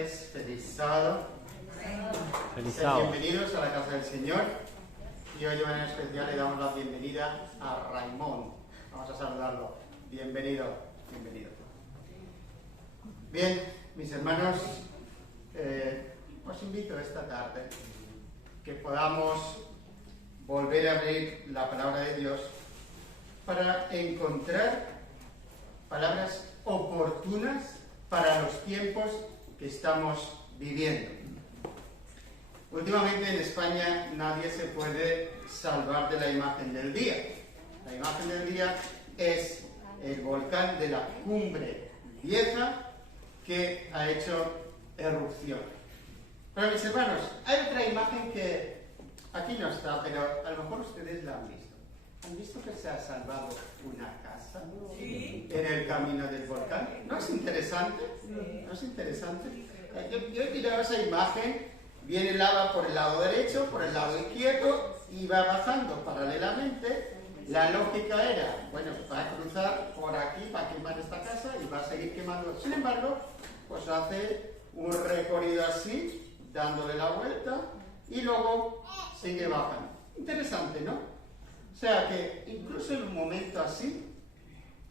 tardes, feliz sábado. Feliz sábado. Bienvenidos a la casa del Señor. Y hoy de manera especial le damos la bienvenida a Raimón. Vamos a saludarlo. Bienvenido, bienvenido. Bien, mis hermanos, os invito esta tarde que podamos volver a abrir la palabra de Dios para encontrar palabras oportunas para los tiempos que estamos viviendo. Últimamente en España nadie se puede salvar de la imagen del día. La imagen del día es el volcán de la Cumbre Vieja que ha hecho erupción. Pero mis hermanos, hay otra imagen que aquí no está, pero a lo mejor ustedes la han visto. ¿Han visto que se ha salvado una casa en el camino del volcán? ¿No es interesante? ¿No es interesante? Yo he tirado esa imagen, viene lava por el lado derecho, por el lado izquierdo y va bajando paralelamente. La lógica era, bueno, va a cruzar por aquí, va a quemar esta casa y va a seguir quemando. Sin embargo, pues hace un recorrido así, dándole la vuelta y luego sigue bajando. Interesante, ¿no? O sea que incluso en un momento así,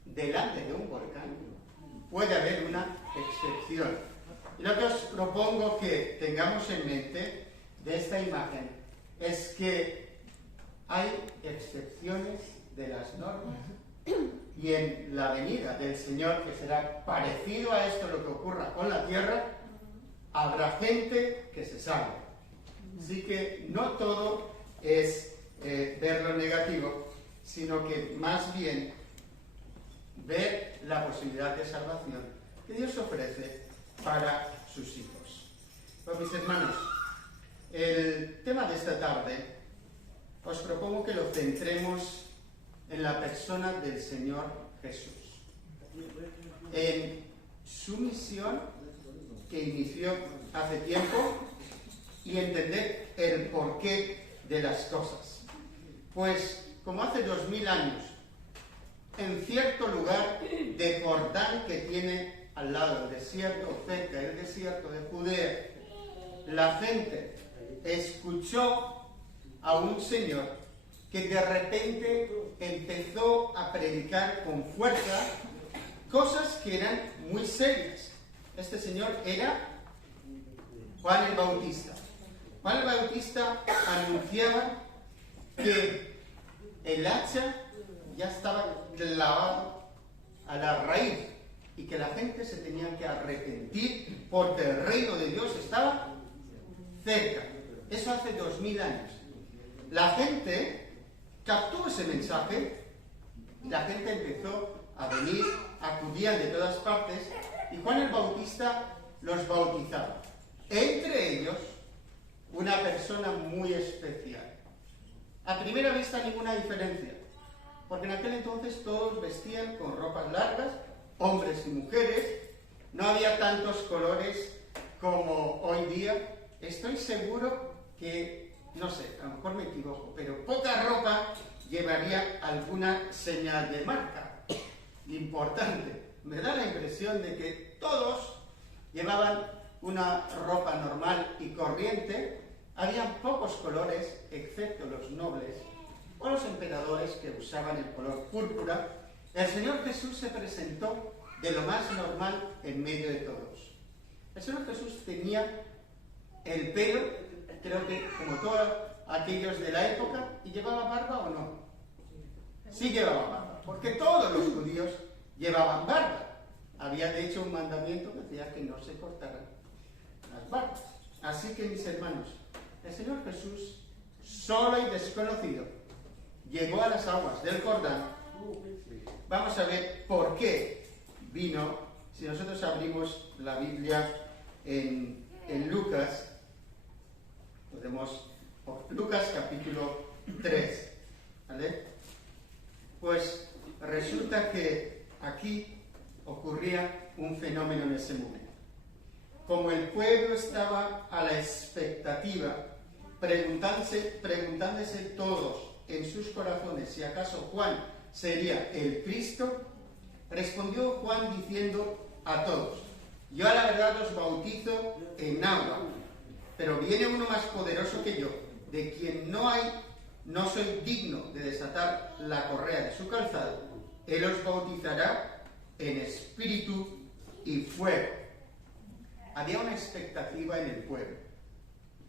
delante de un volcán, puede haber una excepción. Y lo que os propongo que tengamos en mente de esta imagen es que hay excepciones de las normas. Y en la venida del Señor, que será parecido a esto lo que ocurra con la tierra, habrá gente que se salve. Así que no todo es ver lo negativo, sino que más bien ver la posibilidad de salvación que Dios ofrece para sus hijos. Pues mis hermanos, el tema de esta tarde os propongo que lo centremos en la persona del Señor Jesús, en su misión que inició hace tiempo y entender el porqué de las cosas. Pues como hace 2000 años, en cierto lugar de Jordán que tiene al lado del desierto, cerca del desierto de Judea, la gente escuchó a un señor que de repente empezó a predicar con fuerza cosas que eran muy serias. Este señor era Juan el Bautista. Juan el Bautista anunciaba que el hacha ya estaba clavado a la raíz y que la gente se tenía que arrepentir porque el reino de Dios estaba cerca. Eso hace 2000 años. La gente captó ese mensaje y la gente empezó a venir, acudían de todas partes y Juan el Bautista los bautizaba. Entre ellos, una persona muy especial. A primera vista ninguna diferencia, porque en aquel entonces todos vestían con ropas largas, hombres y mujeres, no había tantos colores como hoy día. Estoy seguro que, no sé, a lo mejor me equivoco, pero poca ropa llevaría alguna señal de marca importante. Me da la impresión de que todos llevaban una ropa normal y corriente. Habían pocos colores, excepto los nobles o los emperadores que usaban el color púrpura. El Señor Jesús se presentó de lo más normal en medio de todos. El Señor Jesús tenía el pelo, creo que como todos aquellos de la época, y llevaba barba o no. Sí llevaba barba, porque todos los judíos llevaban barba. Había de hecho un mandamiento que decía que no se cortaran las barbas. Así que mis hermanos, el Señor Jesús, solo y desconocido, llegó a las aguas del Jordán. Vamos a ver por qué vino. Si nosotros abrimos la Biblia en Lucas, podemos, Lucas capítulo 3, ¿vale? Pues resulta que aquí ocurría un fenómeno en ese momento. Como el pueblo estaba a la expectativa, preguntándose todos en sus corazones si acaso Juan sería el Cristo, respondió Juan diciendo a todos: yo a la verdad os bautizo en agua, pero viene uno más poderoso que yo, de quien no soy digno de desatar la correa de su calzado. Él os bautizará en espíritu y fuego. Había una expectativa en el pueblo.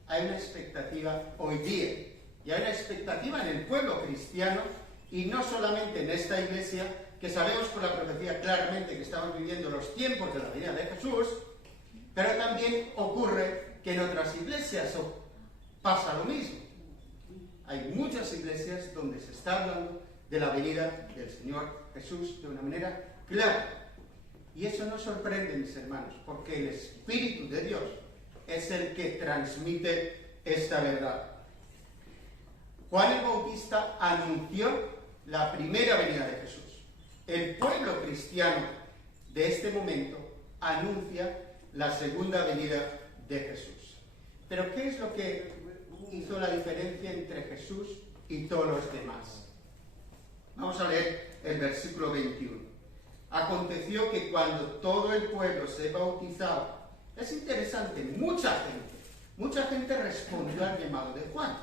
Hay una expectativa hoy día. Y hay una expectativa en el pueblo cristiano, y no solamente en esta iglesia, que sabemos por la profecía claramente que estamos viviendo los tiempos de la venida de Jesús, pero también ocurre que en otras iglesias pasa lo mismo. Hay muchas iglesias donde se está hablando de la venida del Señor Jesús de una manera clara. Y eso no sorprende, mis hermanos, porque el Espíritu de Dios es el que transmite esta verdad. Juan el Bautista anunció la primera venida de Jesús. El pueblo cristiano de este momento anuncia la segunda venida de Jesús. Pero ¿qué es lo que hizo la diferencia entre Jesús y todos los demás? Vamos a leer el versículo 21. Aconteció que cuando todo el pueblo se bautizaba, es interesante, mucha gente respondió al llamado de Juan.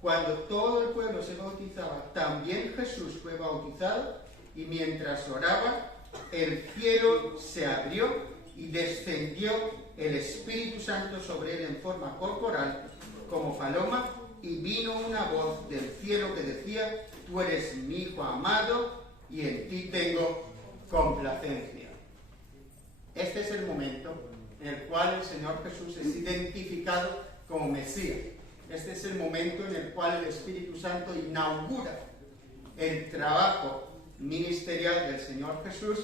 Cuando todo el pueblo se bautizaba, también Jesús fue bautizado, y mientras oraba, el cielo se abrió y descendió el Espíritu Santo sobre él en forma corporal, como paloma, y vino una voz del cielo que decía: tú eres mi Hijo amado, y en ti tengo complacencia. Este es el momento en el cual el Señor Jesús es identificado como Mesías. Este es el momento en el cual el Espíritu Santo inaugura el trabajo ministerial del Señor Jesús,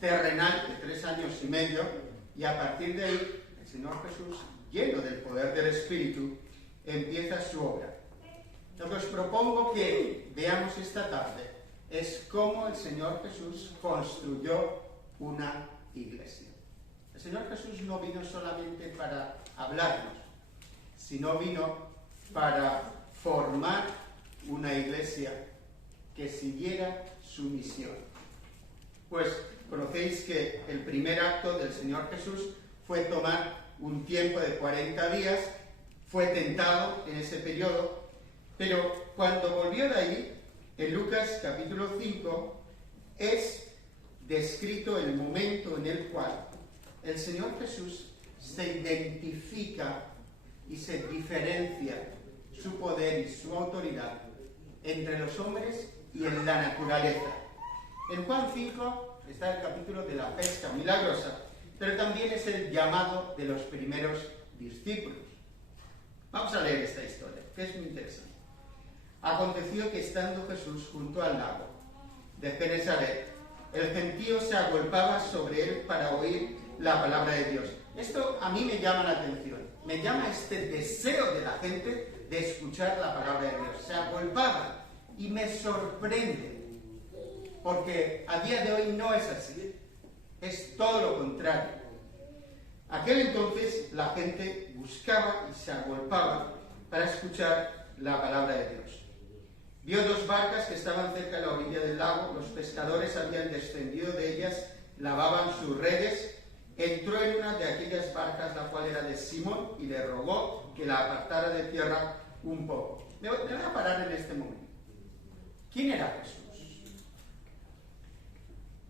terrenal, de 3 años y medio, y a partir de ahí, el Señor Jesús, lleno del poder del Espíritu, empieza su obra. Lo que os propongo que veamos esta tarde es cómo el Señor Jesús construyó una iglesia. El Señor Jesús no vino solamente para hablarnos, sino vino para formar una iglesia que siguiera su misión. Pues conocéis que el primer acto del Señor Jesús fue tomar un tiempo de 40 días, fue tentado en ese periodo, pero cuando volvió de ahí, en Lucas capítulo 5, es descrito el momento en el cual el Señor Jesús se identifica y se diferencia su poder y su autoridad entre los hombres y en la naturaleza. En Juan 5 está el capítulo de la pesca milagrosa, pero también es el llamado de los primeros discípulos. Vamos a leer esta historia, que es muy interesante. Aconteció que estando Jesús junto al lago de Genesaret, el gentío se agolpaba sobre él para oír la palabra de Dios. Esto a mí me llama la atención. Me llama este deseo de la gente de escuchar la palabra de Dios. Se agolpaban y me sorprende, porque a día de hoy no es así. Es todo lo contrario. Aquel entonces la gente buscaba y se agolpaba para escuchar la palabra de Dios. Vio 2 barcas que estaban cerca de la orilla del lago. Los pescadores habían descendido de ellas, lavaban sus redes. Entró en una de aquellas barcas, la cual era de Simón, y le rogó que la apartara de tierra un poco. Me voy a parar en este momento. ¿Quién era Jesús?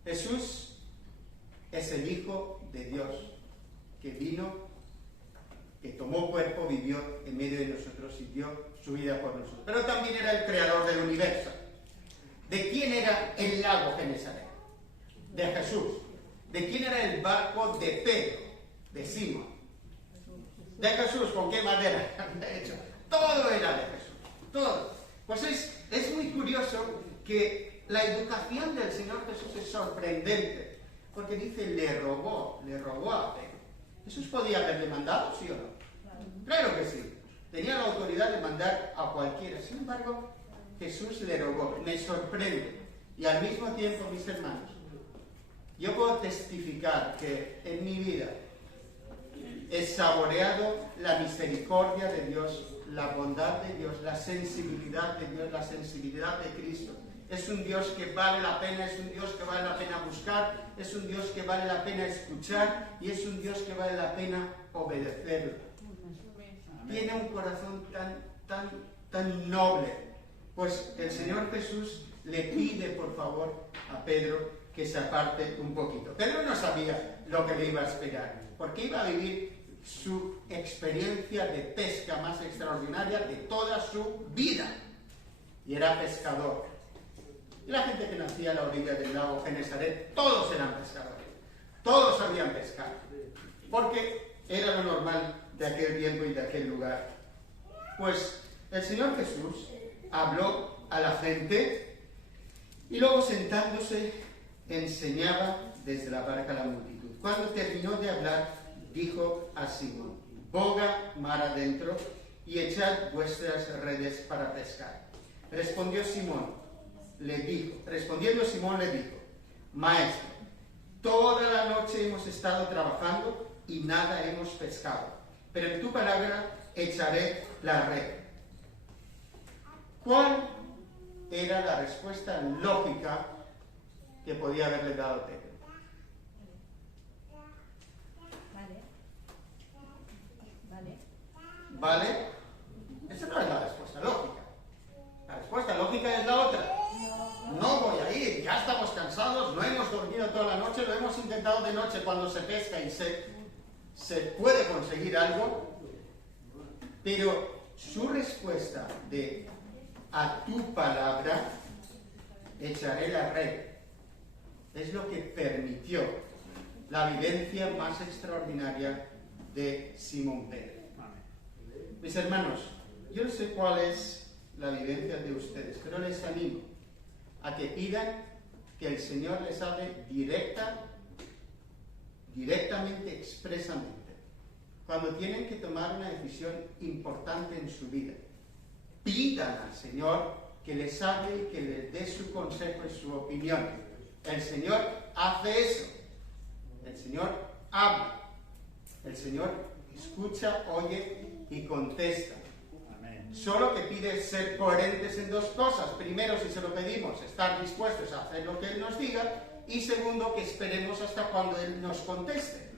Jesús es el Hijo de Dios, que vino, que tomó cuerpo, vivió en medio de nosotros y dio su vida por nosotros. Pero también era el creador del universo. ¿De quién era el lago Genesaret? De Jesús. ¿De quién era el barco de Pedro? De Simón. De Jesús. ¿Con qué madera? De hecho, todo era de Jesús. Todo. Pues es muy curioso que la educación del Señor Jesús es sorprendente. Porque dice, le rogó a Pedro. ¿Jesús podía haberle mandado, sí o no? Claro que sí. Tenía la autoridad de mandar a cualquiera. Sin embargo, Jesús le rogó. Me sorprende. Y al mismo tiempo, mis hermanos, yo puedo testificar que en mi vida he saboreado la misericordia de Dios, la bondad de Dios, la sensibilidad de Dios, la sensibilidad de Cristo. es un Dios que vale la pena, es un Dios que vale la pena buscar, es un Dios que vale la pena escuchar y es un Dios que vale la pena obedecerlo. Tiene un corazón tan noble. Pues el Señor Jesús le pide, por favor, a Pedro que se aparte un poquito. Pedro no sabía lo que le iba a esperar, porque iba a vivir su experiencia de pesca más extraordinaria de toda su vida. Y era pescador. Y la gente que nacía a la orilla del lago Genesaret, todos eran pescadores. Todos sabían pescar. Porque era lo normal de aquel tiempo y de aquel lugar. Pues el Señor Jesús habló a la gente y luego sentándose enseñaba desde la barca a la multitud. Cuando terminó de hablar, dijo a Simón: boga mar adentro y echad vuestras redes para pescar. Respondiendo Simón le dijo: Maestro, toda la noche hemos estado trabajando y nada hemos pescado, pero en tu palabra echaré la red. ¿Cuál era la respuesta lógica que podía haberle dado Pedro? ¿Vale? Esa no es la respuesta lógica. La respuesta lógica es la otra. No voy a ir, ya estamos cansados, no hemos dormido toda la noche, lo hemos intentado de noche cuando se pesca y se puede conseguir algo, pero su respuesta de a tu palabra echaré la red es lo que permitió la vivencia más extraordinaria de Simón Pedro. Mis hermanos, yo no sé cuál es la vivencia de ustedes, pero les animo a que pidan que el Señor les hable directamente, expresamente, cuando tienen que tomar una decisión importante en su vida. Pidan al Señor que les hable y que les dé su consejo y su opinión. El Señor hace eso. El Señor habla. El Señor escucha, oye y contesta. Amén. Solo que pide ser coherentes en dos cosas. Primero, si se lo pedimos, estar dispuestos a hacer lo que Él nos diga. Y segundo, que esperemos hasta cuando Él nos conteste.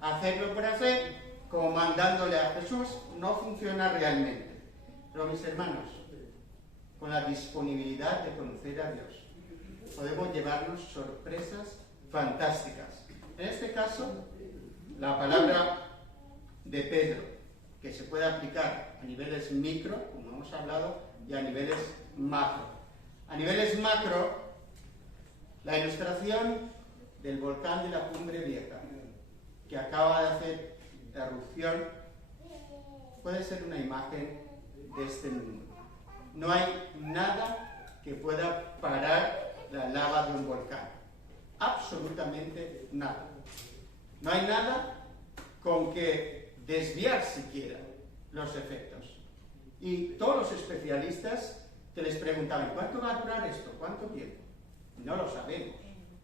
Hacerlo por hacer, como mandándole a Jesús, no funciona realmente. Pero mis hermanos, con la disponibilidad de conocer a Dios, podemos llevarnos sorpresas fantásticas. En este caso, la palabra de Pedro, que se puede aplicar a niveles micro, como hemos hablado, y a niveles macro. A niveles macro, la ilustración del volcán de la Cumbre Vieja, que acaba de hacer erupción, puede ser una imagen de este mundo. No hay nada que pueda parar la lava de un volcán. Absolutamente nada. No hay nada con que desviar siquiera los efectos. Y todos los especialistas que les preguntaban: ¿cuánto va a durar esto? ¿Cuánto tiempo? No lo sabemos.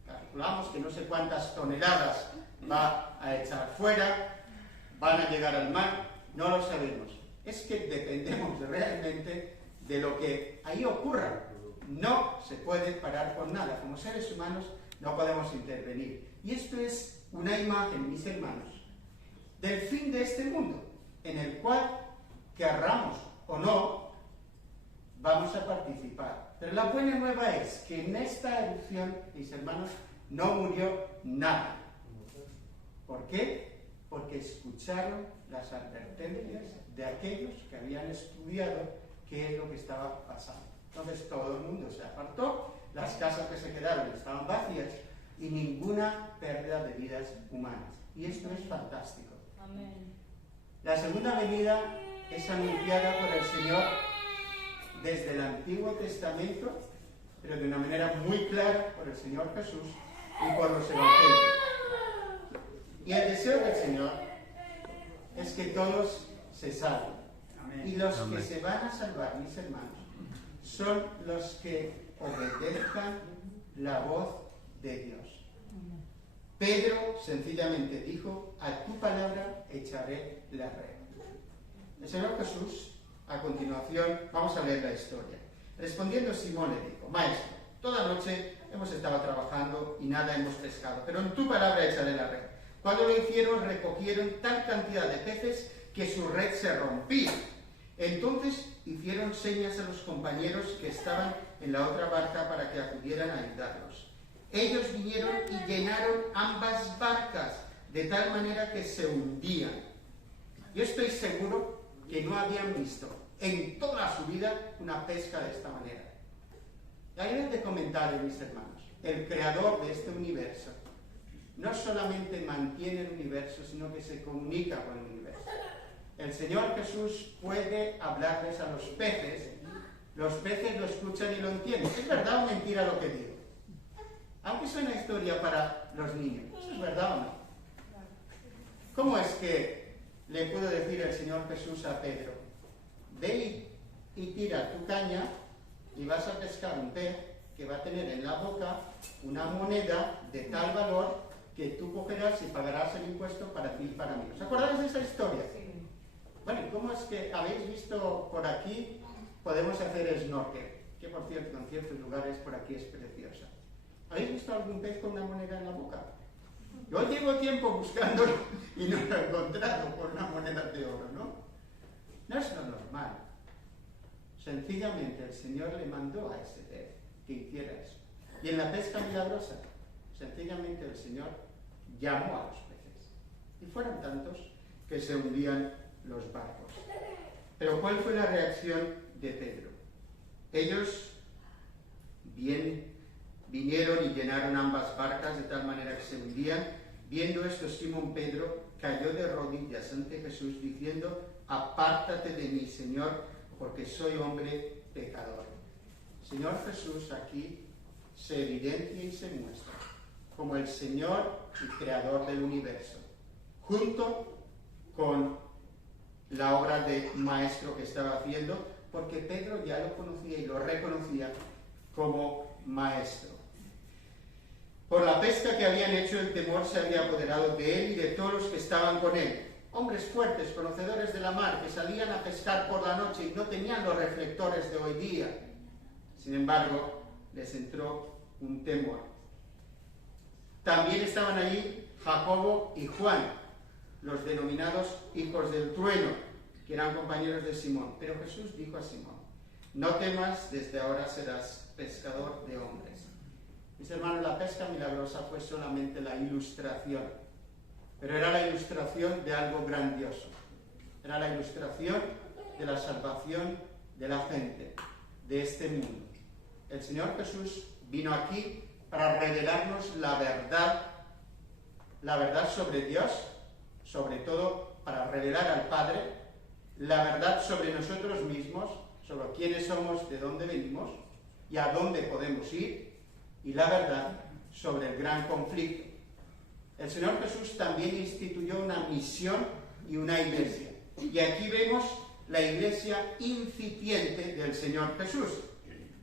Calculamos que no sé cuántas toneladas va a echar fuera, van a llegar al mar, no lo sabemos. Es que dependemos realmente de lo que ahí ocurra. No se puede parar con nada. Como seres humanos no podemos intervenir. Y esto es una imagen, mis hermanos, del fin de este mundo, en el cual, querramos o no, vamos a participar. Pero la buena nueva es que en esta erupción, mis hermanos, no murió nada. ¿Por qué? Porque escucharon las advertencias de aquellos que habían estudiado qué es lo que estaba pasando. Entonces todo el mundo se apartó, las casas que se quedaron estaban vacías y ninguna pérdida de vidas humanas. Y esto es fantástico. Amén. La segunda venida es anunciada por el Señor desde el Antiguo Testamento, pero de una manera muy clara por el Señor Jesús y por los Evangelios. Y el deseo del Señor es que todos se salven. Amén. Y los Amén. Que se van a salvar, mis hermanos, son los que obedezcan la voz de Dios. Pedro sencillamente dijo: a tu palabra echaré la red. El Señor Jesús, a continuación, vamos a leer la historia. Respondiendo Simón le dijo: Maestro, toda noche hemos estado trabajando y nada hemos pescado, pero en tu palabra echaré la red. Cuando lo hicieron, recogieron tal cantidad de peces que su red se rompía. Entonces hicieron señas a los compañeros que estaban en la otra barca para que acudieran a ayudarlos. Ellos vinieron y llenaron ambas barcas, de tal manera que se hundían. Yo estoy seguro que no habían visto en toda su vida una pesca de esta manera. Y ahí deben de comentar, mis hermanos, el creador de este universo no solamente mantiene el universo, sino que se comunica con el universo. El Señor Jesús puede hablarles a los peces lo escuchan y lo entienden. ¿Es verdad o mentira lo que digo? Aunque suena historia para los niños, ¿eso es verdad o no? ¿Cómo es que le pudo decir el Señor Jesús a Pedro: ve y tira tu caña y vas a pescar un pez que va a tener en la boca una moneda de tal valor que tú cogerás y pagarás el impuesto para ti y para mí? ¿Os acordáis de esa historia? Sí. Bueno, ¿cómo es que habéis visto por aquí? Podemos hacer snorkel, que por cierto, en ciertos lugares por aquí es preciosa. ¿Habéis visto algún pez con una moneda en la boca? Yo llevo tiempo buscándolo y no lo he encontrado por una moneda de oro, ¿no? No es lo normal. Sencillamente el Señor le mandó a ese pez que hiciera eso. Y en la pesca milagrosa, sencillamente el Señor llamó a los peces. Y fueron tantos que se hundían los barcos. Pero ¿cuál fue la reacción de Pedro? Ellos vinieron y llenaron ambas barcas de tal manera que se hundían. Viendo esto, Simón Pedro cayó de rodillas ante Jesús diciendo: apártate de mí, Señor, porque soy hombre pecador. Señor Jesús aquí se evidencia y se muestra como el Señor y Creador del universo, junto con la obra de maestro que estaba haciendo, porque Pedro ya lo conocía y lo reconocía como maestro. Por la pesca que habían hecho, el temor se había apoderado de él y de todos los que estaban con él. Hombres fuertes, conocedores de la mar, que salían a pescar por la noche y no tenían los reflectores de hoy día. Sin embargo, les entró un temor. También estaban allí Jacobo y Juan, los denominados hijos del trueno, que eran compañeros de Simón. Pero Jesús dijo a Simón: no temas, desde ahora serás pescador de hombres. Mis hermanos, la pesca milagrosa fue solamente la ilustración, pero era la ilustración de algo grandioso. Era la ilustración de la salvación de la gente, de este mundo. El Señor Jesús vino aquí para revelarnos la verdad sobre Dios, sobre todo para revelar al Padre, la verdad sobre nosotros mismos, sobre quiénes somos, de dónde venimos y a dónde podemos ir, y la verdad sobre el gran conflicto. El Señor Jesús también instituyó una misión y una iglesia. Y aquí vemos la iglesia incipiente del Señor Jesús.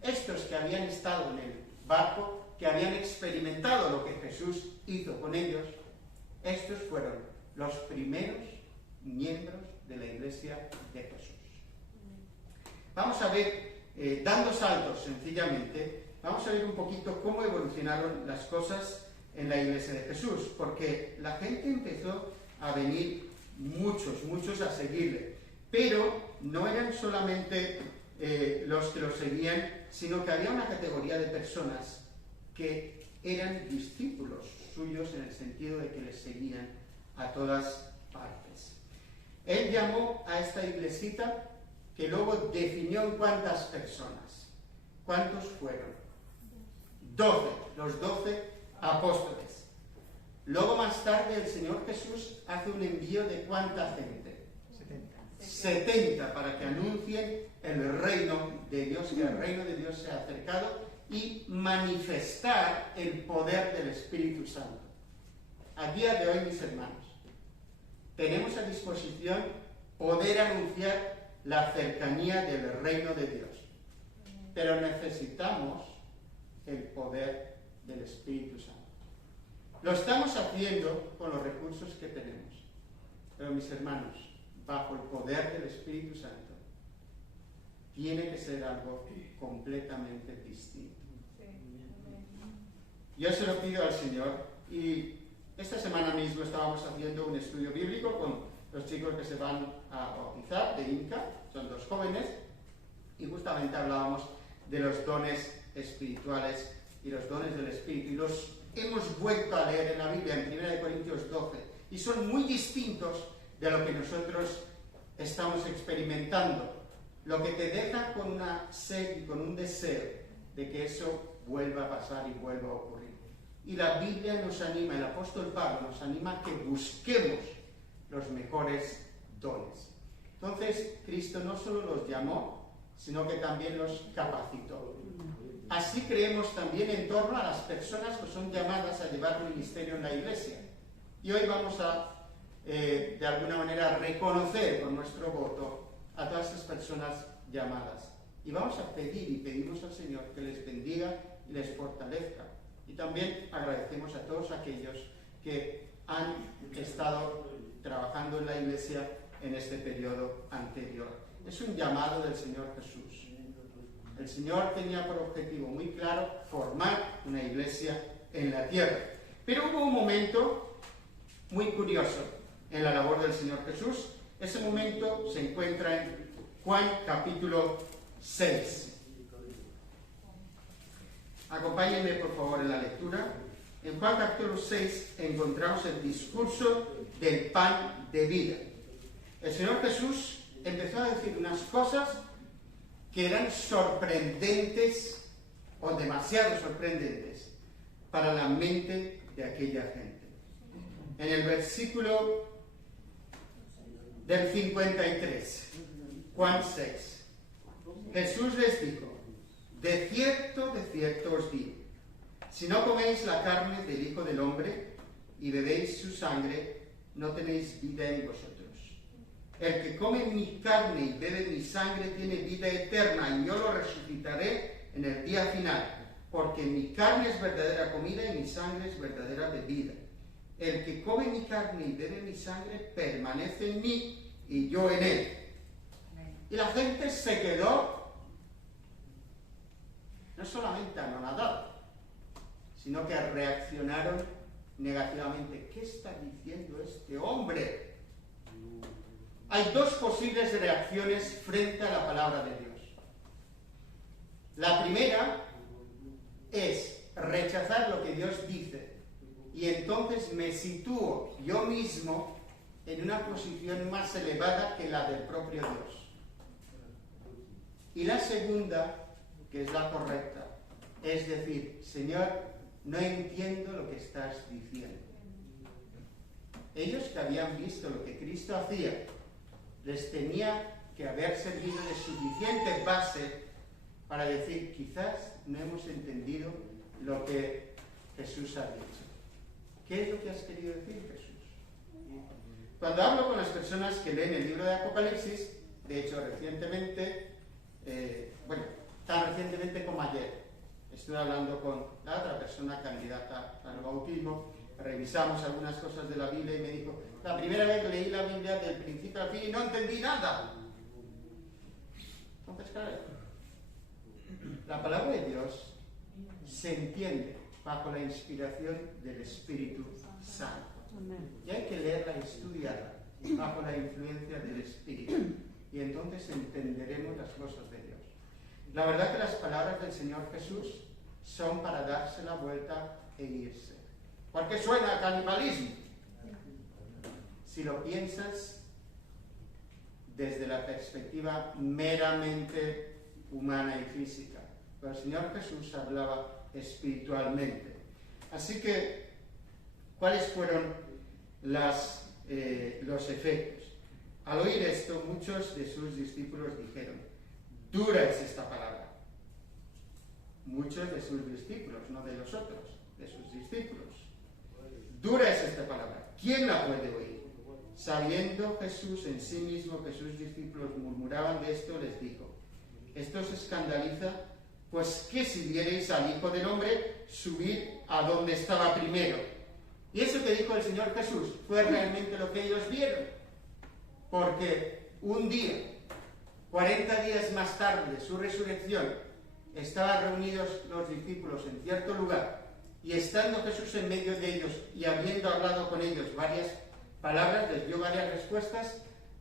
Estos que habían estado en el barco, que habían experimentado lo que Jesús hizo con ellos, estos fueron los primeros miembros de la iglesia de Jesús. Vamos a ver, dando saltos sencillamente, vamos a ver un poquito cómo evolucionaron las cosas en la iglesia de Jesús, porque la gente empezó a venir muchos a seguirle, pero no eran solamente los que lo seguían, sino que había una categoría de personas que eran discípulos suyos en el sentido de que les seguían a todas partes. Él llamó a esta iglesita, que luego definió en cuántas personas. ¿Cuántos fueron? 12, los 12 apóstoles. Luego más tarde el Señor Jesús hace un envío de ¿cuánta gente? 70 para que anuncien el reino de Dios, que el reino de Dios se ha acercado, y manifestar el poder del Espíritu Santo. A día de hoy, mis hermanos, tenemos a disposición poder anunciar la cercanía del reino de Dios, pero necesitamos el poder del Espíritu Santo. Lo estamos haciendo con los recursos que tenemos, pero mis hermanos, bajo el poder del Espíritu Santo, tiene que ser algo completamente distinto. Yo se lo pido al Señor, y esta semana mismo estábamos haciendo un estudio bíblico con los chicos que se van a bautizar de Inca, son 2 jóvenes, y justamente hablábamos de los dones espirituales y los dones del Espíritu, y los hemos vuelto a leer en la Biblia, en 1 Corintios 12, y son muy distintos de lo que nosotros estamos experimentando, lo que te deja con una sed y con un deseo de que eso vuelva a pasar y vuelva a ocurrir. Y la Biblia nos anima, el apóstol Pablo nos anima a que busquemos los mejores dones. Entonces, Cristo no solo los llamó, sino que también los capacitó. Así creemos también en torno a las personas que son llamadas a llevar un ministerio en la Iglesia. Y hoy vamos a, de alguna manera, reconocer con nuestro voto a todas esas personas llamadas. Y vamos a pedir y pedimos al Señor que les bendiga y les fortalezca. Y también agradecemos a todos aquellos que han estado trabajando en la Iglesia en este periodo anterior. Es un llamado del Señor Jesús. El Señor tenía por objetivo muy claro formar una Iglesia en la tierra. Pero hubo un momento muy curioso en la labor del Señor Jesús. Ese momento se encuentra en Juan capítulo 6. Acompáñenme por favor en la lectura. En Juan capítulo 6 encontramos el discurso del pan de vida. El Señor Jesús empezó a decir unas cosas que eran sorprendentes o demasiado sorprendentes para la mente de aquella gente. En el versículo del 53, Juan 6, Jesús les dijo: de cierto os digo, si no coméis la carne del Hijo del Hombre y bebéis su sangre, no tenéis vida en vosotros. El que come mi carne y bebe mi sangre tiene vida eterna, y yo lo resucitaré en el día final, porque mi carne es verdadera comida y mi sangre es verdadera bebida. El que come mi carne y bebe mi sangre permanece en mí y yo en él. Y la gente se quedó no solamente anonadada, sino que reaccionaron negativamente. ¿Qué está diciendo este hombre? Hay 2 posibles reacciones frente a la palabra de Dios. La primera es rechazar lo que Dios dice, y entonces me sitúo yo mismo en una posición más elevada que la del propio Dios. Y la segunda, que es la correcta, es decir: Señor, no entiendo lo que estás diciendo. Ellos que habían visto lo que Cristo hacía, les tenía que haber servido de suficiente base para decir: quizás no hemos entendido lo que Jesús ha dicho. ¿Qué es lo que has querido decir, Jesús? Cuando hablo con las personas que leen el libro de Apocalipsis, de hecho recientemente, tan recientemente como ayer, estuve hablando con la otra persona candidata al bautismo, revisamos algunas cosas de la Biblia y me dijo: la primera vez que leí la Biblia del principio al fin y no entendí nada. Entonces, claro, la palabra de Dios se entiende bajo la inspiración del Espíritu Santo. Y hay que leerla y estudiarla bajo la influencia del Espíritu. Y entonces entenderemos las cosas de Dios. La verdad que las palabras del Señor Jesús son para darse la vuelta e irse. Porque suena a canibalismo. Si lo piensas desde la perspectiva meramente humana y física. Pero el Señor Jesús hablaba espiritualmente. Así que, ¿cuáles fueron los efectos? Al oír esto, muchos de sus discípulos dijeron: dura es esta palabra. Muchos de sus discípulos, no de los otros, de sus discípulos. Dura es esta palabra. ¿Quién la puede oír? Sabiendo Jesús en sí mismo que sus discípulos murmuraban de esto, les dijo: ¿esto os escandaliza? Pues ¿qué si vierais al Hijo del Hombre subir a donde estaba primero? Y eso que dijo el Señor Jesús fue realmente lo que ellos vieron. Porque un día, 40 días más tarde de su resurrección, estaban reunidos los discípulos en cierto lugar, y estando Jesús en medio de ellos y habiendo hablado con ellos varias palabras, les dio varias respuestas,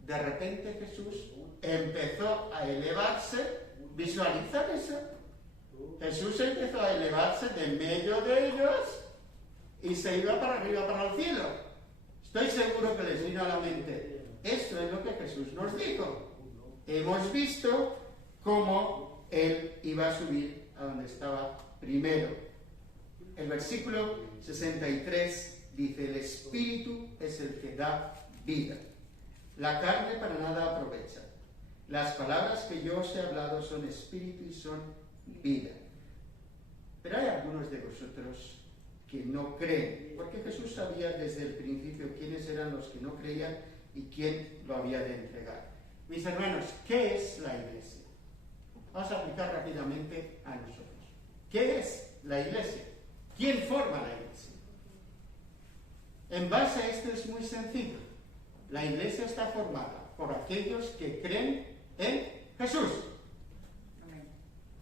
de repente Jesús empezó a elevarse. ¿Visualizan eso? Jesús empezó a elevarse de en medio de ellos y se iba para arriba, para el cielo. Estoy seguro que les vino a la mente, esto es lo que Jesús nos dijo. Hemos visto cómo Él iba a subir a donde estaba primero. El versículo 63 dice, el Espíritu es el que da vida. La carne para nada aprovecha. Las palabras que yo os he hablado son espíritu y son vida. Pero hay algunos de vosotros que no creen, porque Jesús sabía desde el principio quiénes eran los que no creían y quién lo había de entregar. Mis hermanos, ¿qué es la iglesia? Vamos a aplicar rápidamente a nosotros. ¿Qué es la iglesia? ¿Quién forma la iglesia? En base a esto es muy sencillo. La iglesia está formada por aquellos que creen en Jesús.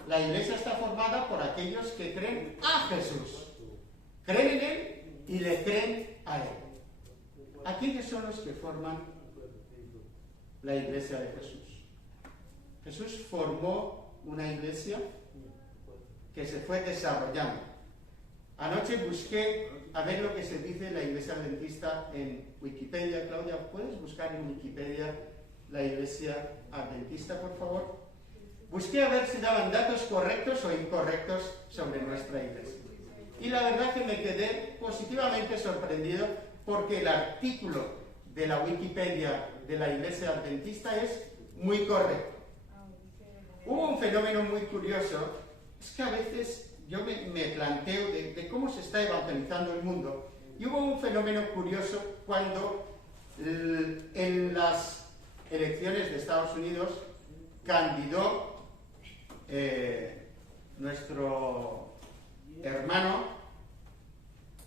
La iglesia está formada por aquellos que creen a Jesús. Creen en Él y le creen a Él. Aquellos son los que forman la iglesia de Jesús. Jesús formó una iglesia que se fue desarrollando. Anoche busqué a ver lo que se dice de la iglesia adventista en Wikipedia. Claudia, ¿puedes buscar en Wikipedia la iglesia adventista, por favor? Busqué a ver si daban datos correctos o incorrectos sobre nuestra iglesia. Y la verdad que me quedé positivamente sorprendido porque el artículo de la Wikipedia de la iglesia adventista es muy correcto. Hubo un fenómeno muy curioso, es que a veces yo me planteo de cómo se está evangelizando el mundo, y hubo un fenómeno curioso cuando en las elecciones de Estados Unidos candidó nuestro hermano,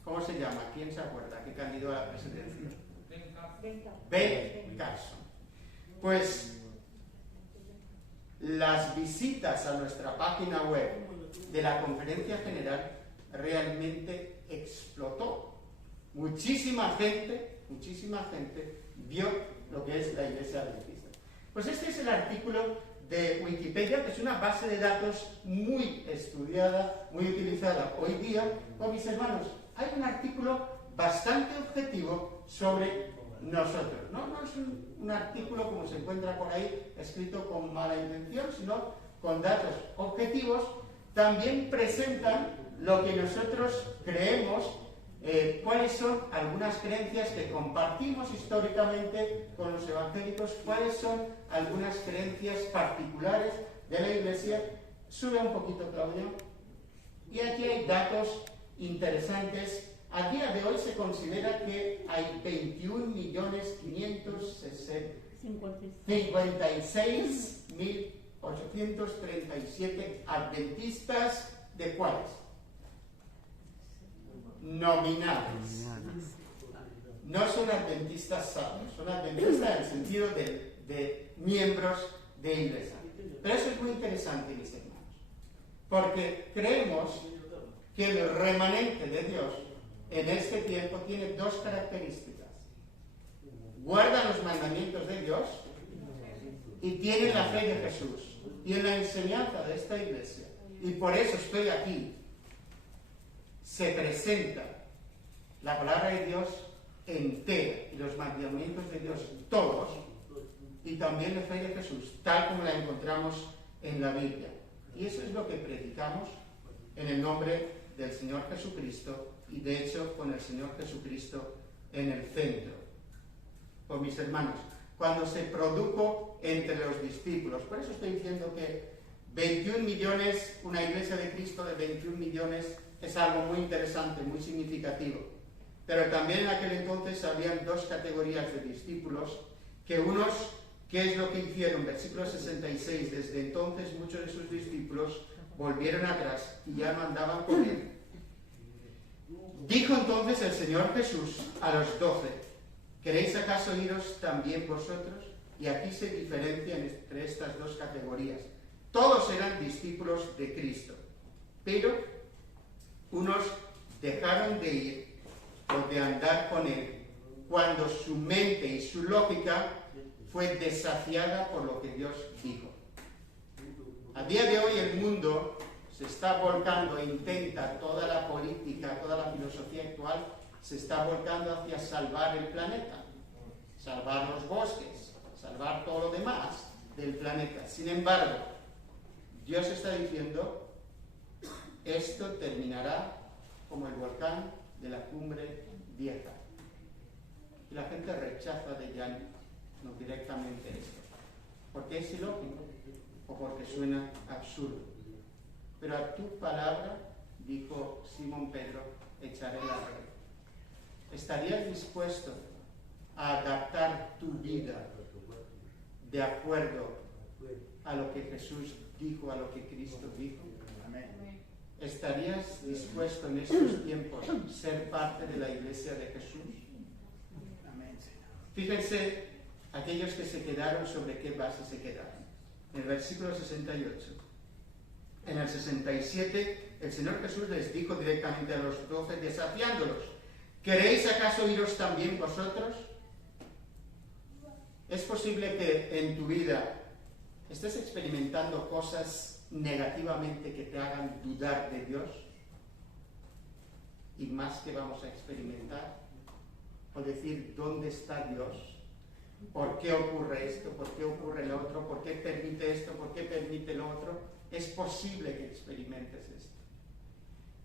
¿cómo se llama? ¿Quién se acuerda? ¿Qué candidó a la presidencia? Ben Carson. Pues las visitas a nuestra página web de la conferencia general realmente explotó. Muchísima gente vio lo que es la iglesia adventista. Pues este es el artículo de Wikipedia, que es una base de datos muy estudiada, muy utilizada hoy día. Con mis hermanos, hay un artículo bastante objetivo sobre nosotros. No es un artículo como se encuentra por ahí, escrito con mala intención, sino con datos objetivos. También presentan lo que nosotros creemos, cuáles son algunas creencias que compartimos históricamente con los evangélicos, cuáles son algunas creencias particulares de la iglesia. Sube un poquito, Claudia. Y aquí hay datos interesantes. A día de hoy se considera que hay 21.556.837 adventistas. ¿De cuáles? Nominales. No son adventistas sabios, son adventistas en el sentido de miembros de iglesia. Pero eso es muy interesante, mis hermanos, porque creemos que el remanente de Dios en este tiempo tiene dos características: guarda los mandamientos de Dios y tiene la fe de Jesús y en la enseñanza de esta iglesia. Y por eso estoy aquí. Se presenta la palabra de Dios entera y los mandamientos de Dios todos, y también la fe de Jesús tal como la encontramos en la Biblia. Y eso es lo que predicamos en el nombre del Señor Jesucristo, y de hecho con el Señor Jesucristo en el centro. Por mis hermanos, cuando se produjo entre los discípulos, por eso estoy diciendo que 21 millones, una iglesia de Cristo de 21 millones, es algo muy interesante, muy significativo. Pero también en aquel entonces habían dos categorías de discípulos, que unos, ¿qué es lo que hicieron? Versículo 66, desde entonces muchos de sus discípulos volvieron atrás y ya no andaban con él. Dijo entonces el Señor Jesús a los 12, ¿queréis acaso iros también vosotros? Y aquí se diferencian entre estas dos categorías. Todos eran discípulos de Cristo, pero unos dejaron de ir o de andar con Él cuando su mente y su lógica fue desafiada por lo que Dios dijo. A día de hoy el mundo se está volcando, intenta, toda la política, toda la filosofía actual, se está volcando hacia salvar el planeta, salvar los bosques, salvar todo lo demás del planeta. Sin embargo, Dios está diciendo, esto terminará como el volcán de la Cumbre Vieja. Y la gente rechaza de ya no directamente esto, porque es ilógico o porque suena absurdo. Pero a tu palabra, dijo Simón Pedro, echaré la red. ¿Estarías dispuesto a adaptar tu vida de acuerdo a lo que Jesús dijo, a lo que Cristo dijo? Amén. ¿Estarías dispuesto en estos tiempos a ser parte de la iglesia de Jesús? Amén. Fíjense, aquellos que se quedaron, ¿sobre qué base se quedaron? En el versículo 68. En el 67, el Señor Jesús les dijo directamente a los 12, desafiándolos, ¿queréis acaso iros también vosotros? ¿Es posible que en tu vida estés experimentando cosas negativamente que te hagan dudar de Dios? Y más que vamos a experimentar, o decir, ¿dónde está Dios? ¿Por qué ocurre esto? ¿Por qué ocurre lo otro? ¿Por qué permite esto? ¿Por qué permite lo otro? Es posible que experimentes esto.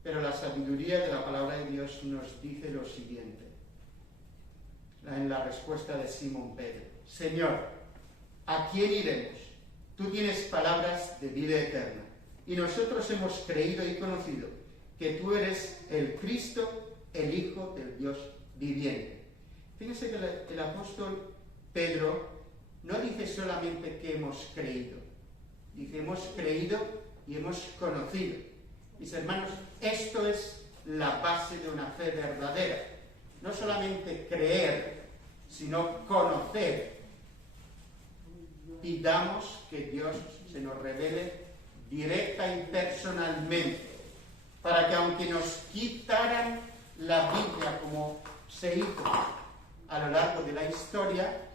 Pero la sabiduría de la palabra de Dios nos dice lo siguiente, en la respuesta de Simón Pedro. Señor, ¿a quién iremos? Tú tienes palabras de vida eterna, y nosotros hemos creído y conocido que tú eres el Cristo, el Hijo del Dios viviente. Fíjense que el apóstol Pedro no dice solamente que hemos creído, dice hemos creído y hemos conocido. Mis hermanos, esto es la base de una fe verdadera. No solamente creer, sino conocer. Pidamos que Dios se nos revele directa y personalmente, para que aunque nos quitaran la Biblia como se hizo a lo largo de la historia,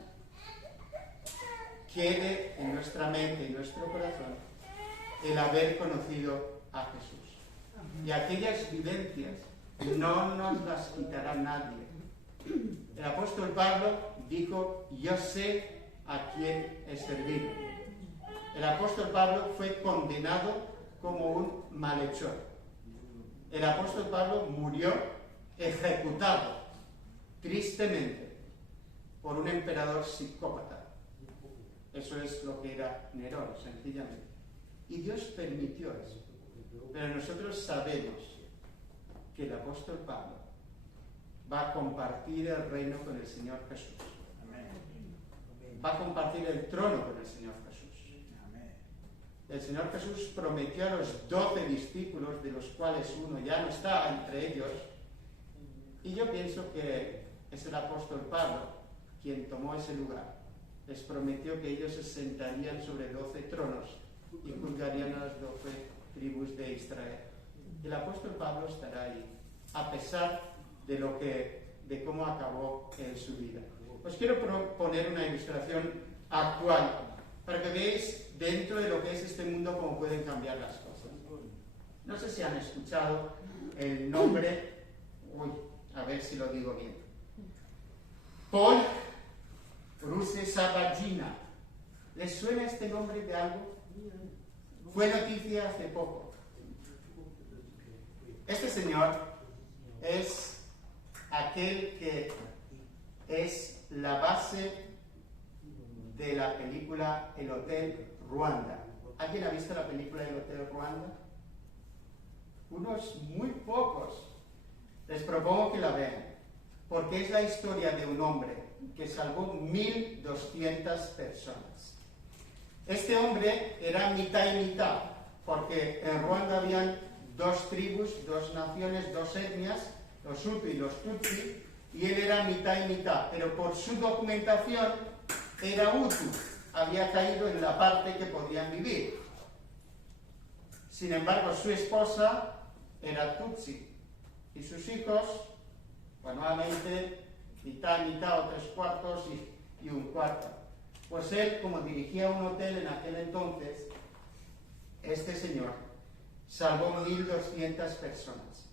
quede en nuestra mente, en nuestro corazón, el haber conocido a Jesús. Y aquellas vivencias no nos las quitará nadie. El apóstol Pablo dijo, yo sé a quién he servido. El apóstol Pablo fue condenado como un malhechor. El apóstol Pablo murió ejecutado, tristemente, por un emperador psicópata. Eso es lo que era Nerón, sencillamente. Y Dios permitió eso. Pero nosotros sabemos que el apóstol Pablo va a compartir el reino con el Señor Jesús. Va a compartir el trono con el Señor Jesús. El Señor Jesús prometió a los 12 discípulos, de los cuales uno ya no está entre ellos, y yo pienso que es el apóstol Pablo quien tomó ese lugar. Les prometió que ellos se sentarían sobre 12 tronos y juzgarían a las 12 tribus de Israel. El apóstol Pablo estará ahí, a pesar de cómo acabó su vida. Os quiero poner una ilustración actual, para que veáis dentro de lo que es este mundo cómo pueden cambiar las cosas. No sé si han escuchado el nombre, a ver si lo digo bien, Paul Rusesabagina. ¿Les suena este nombre de algo? Fue noticia hace poco. Este señor es aquel que es la base de la película El Hotel Ruanda. ¿Alguien ha visto la película El Hotel Ruanda? Unos muy pocos. Les propongo que la vean, porque es la historia de un hombre que salvó 1.200 personas. Este hombre era mitad y mitad, porque en Ruanda habían 2 tribus, 2 naciones, 2 etnias, los Hutu y los Tutsi, y él era mitad y mitad, pero por su documentación era Hutu, había caído en la parte que podían vivir. Sin embargo, su esposa era Tutsi y sus hijos, pues nuevamente, mitad, o 3/4 y 1/4. Pues él, como dirigía un hotel en aquel entonces, este señor salvó 1.200 personas.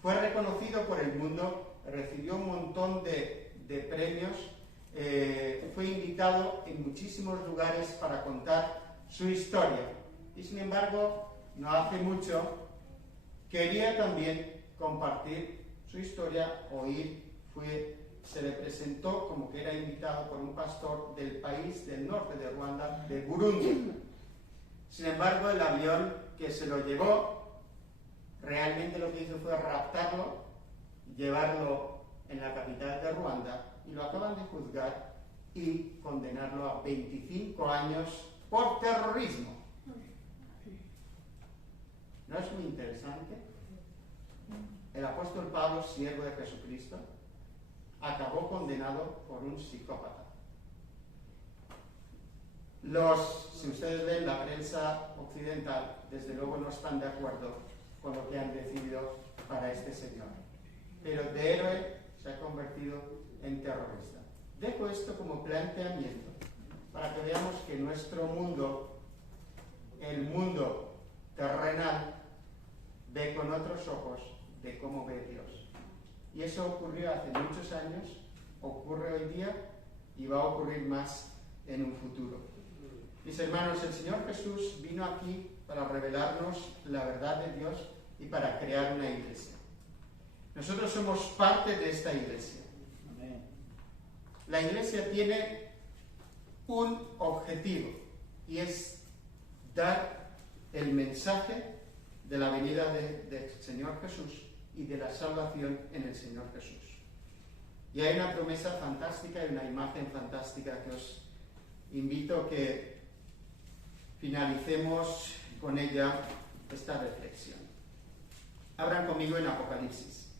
Fue reconocido por el mundo, recibió un montón de premios, fue invitado en muchísimos lugares para contar su historia. Y sin embargo, no hace mucho, quería también compartir su historia, se le presentó como que era invitado por un pastor del país del norte de Ruanda, de Burundi. Sin embargo, el avión que se lo llevó, realmente lo que hizo fue raptarlo, llevarlo en la capital de Ruanda, y lo acaban de juzgar y condenarlo a 25 años por terrorismo. ¿No es muy interesante? El apóstol Pablo, siervo de Jesucristo, acabó condenado por un psicópata. Si ustedes ven la prensa occidental, desde luego no están de acuerdo con lo que han decidido para este señor. Pero de héroe se ha convertido en terrorista. Dejo esto como planteamiento para que veamos que nuestro mundo, el mundo terrenal, ve con otros ojos de cómo ve Dios. Y eso ocurrió hace muchos años, ocurre hoy día y va a ocurrir más en un futuro. Mis hermanos, el Señor Jesús vino aquí para revelarnos la verdad de Dios y para crear una iglesia. Nosotros somos parte de esta iglesia. La iglesia tiene un objetivo y es dar el mensaje de la venida del Señor Jesús y de la salvación en el Señor Jesús. Y hay una promesa fantástica y una imagen fantástica que os invito a que finalicemos con ella esta reflexión. Abran conmigo en Apocalipsis.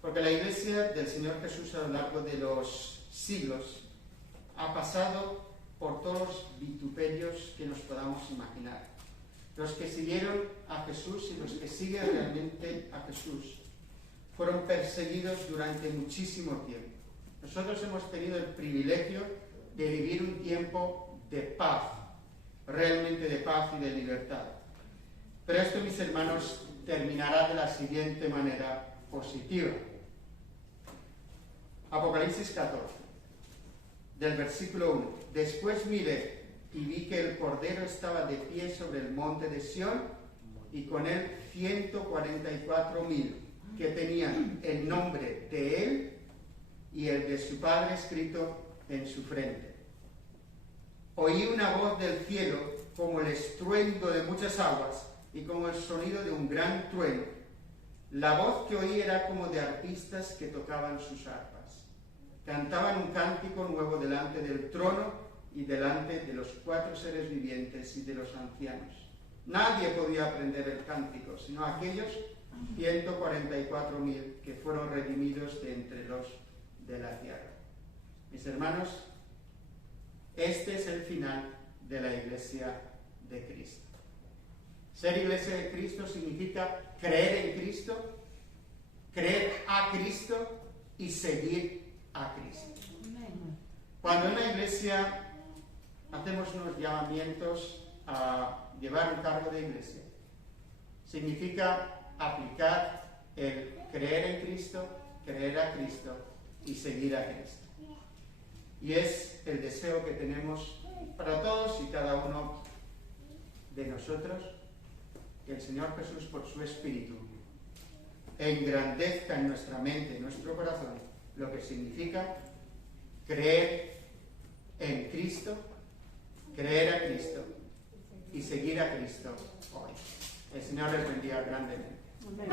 Porque la iglesia del Señor Jesús a lo largo de los siglos ha pasado por todos los vituperios que nos podamos imaginar. Los que siguieron a Jesús y los que siguen realmente a Jesús fueron perseguidos durante muchísimo tiempo. Nosotros hemos tenido el privilegio de vivir un tiempo de paz, realmente de paz y de libertad. Pero esto, mis hermanos, terminará de la siguiente manera positiva. Apocalipsis 14, del versículo 1. Después miré y vi que el Cordero estaba de pie sobre el monte de Sión y con él 144.000 que tenían el nombre de él y el de su Padre escrito en su frente. Oí una voz del cielo como el estruendo de muchas aguas y como el sonido de un gran trueno. La voz que oí era como de arpistas que tocaban sus arpas. Cantaban un cántico nuevo delante del trono y delante de los 4 seres vivientes y de los ancianos. Nadie podía aprender el cántico, sino aquellos 144.000 que fueron redimidos de entre los de la tierra. Mis hermanos, este es el final de la Iglesia de Cristo. Ser Iglesia de Cristo significa creer en Cristo, creer a Cristo y seguir a Cristo. Cuando en una iglesia hacemos unos llamamientos a llevar un cargo de iglesia, significa aplicar el creer en Cristo, creer a Cristo y seguir a Cristo. Y es el deseo que tenemos para todos y cada uno de nosotros, que el Señor Jesús, por su Espíritu, engrandezca en nuestra mente, en nuestro corazón, lo que significa creer en Cristo, creer a Cristo y seguir a Cristo hoy. El Señor les bendiga grandemente. Amén.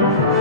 Gracias.